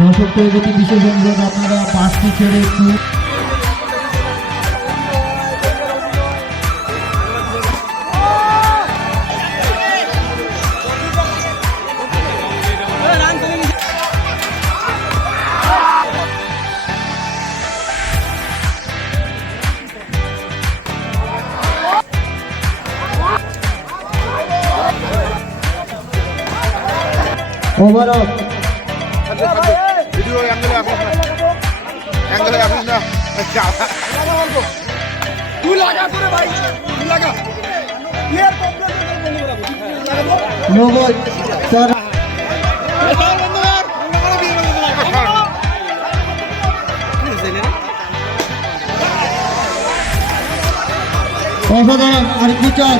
দর্শকদের প্রতি বিশেষ অনুরোধ, আপনারা বাসটি ছেড়ে একটু ওভারঅল ভিডিও অ্যাঙ্গেলে আসিস না তুই লাগা করে ভাই তুই লাগা ইয়ার নোবল স্যার অসাধারণ আর 2 চার